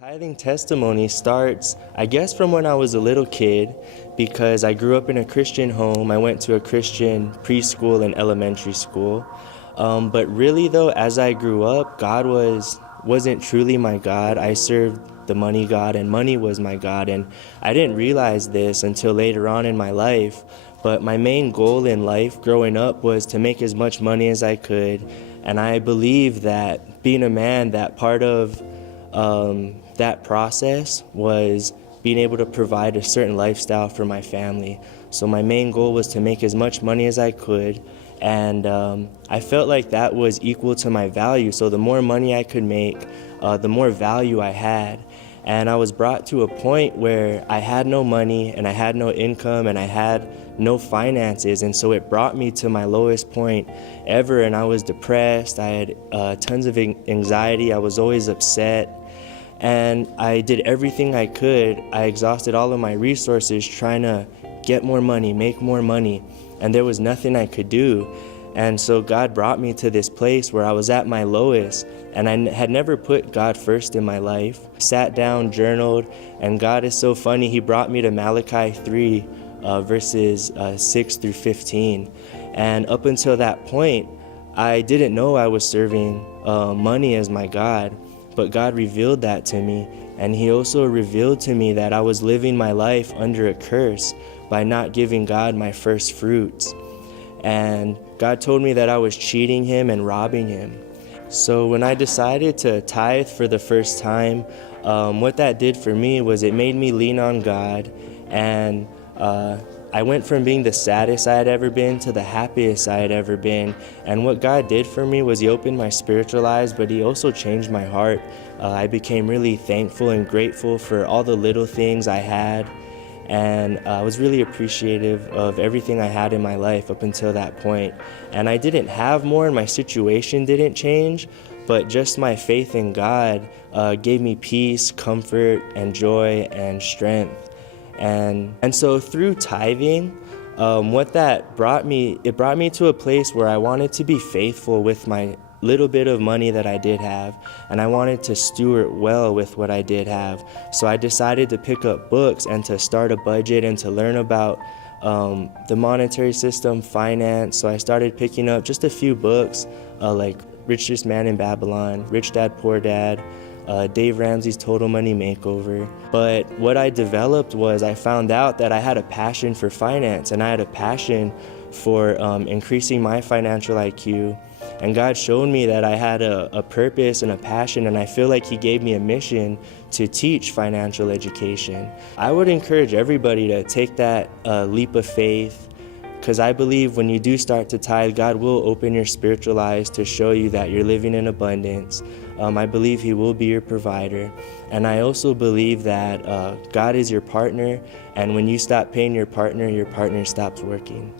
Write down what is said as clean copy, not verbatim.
Tithing testimony starts, I guess, from when I was a little kid, because I grew up in a Christian home. I went to a Christian preschool and elementary school. But really, though, as I grew up, wasn't truly my God. I served the money God, and money was my God. And I didn't realize this until later on in my life. But my main goal in life growing up was to make as much money as I could. And I believe that being a man, that part of that process was being able to provide a certain lifestyle for my family. So my main goal was to make as much money as I could, and I felt like that was equal to my value. So the more money I could make, the more value I had. And I was brought to a point where I had no money and I had no income and I had no finances, and so it brought me to my lowest point ever, and I was depressed. I had tons of anxiety. I was always upset. And I did everything I could. I exhausted all of my resources trying to get more money, make more money, and there was nothing I could do. And so God brought me to this place where I was at my lowest, and I had never put God first in my life. Sat down, journaled, and God is so funny. He brought me to Malachi 3, verses 6 through 15. And up until that point, I didn't know I was serving money as my God. But God revealed that to me, and He also revealed to me that I was living my life under a curse by not giving God my first fruits. And God told me that I was cheating Him and robbing Him. So when I decided to tithe for the first time, what that did for me was it made me lean on God, and I went from being the saddest I had ever been to the happiest I had ever been. And what God did for me was He opened my spiritual eyes, but He also changed my heart. I became really thankful and grateful for all the little things I had. And I was really appreciative of everything I had in my life up until that point. And I didn't have more, and my situation didn't change, but just my faith in God gave me peace, comfort, and joy and strength. And so through tithing, what that brought me to a place where I wanted to be faithful with my little bit of money that I did have, and I wanted to steward well with what I did have. So I decided to pick up books and to start a budget and to learn about the monetary system, finance. So I started picking up just a few books like Richest Man in Babylon, Rich Dad, Poor Dad, Dave Ramsey's Total Money Makeover. But what I developed was I found out that I had a passion for finance, and I had a passion for increasing my financial IQ. And God showed me that I had a purpose and a passion, and I feel like He gave me a mission to teach financial education. I would encourage everybody to take that leap of faith, because I believe when you do start to tithe, God will open your spiritual eyes to show you that you're living in abundance. I believe He will be your provider. And I also believe that God is your partner, and when you stop paying your partner stops working.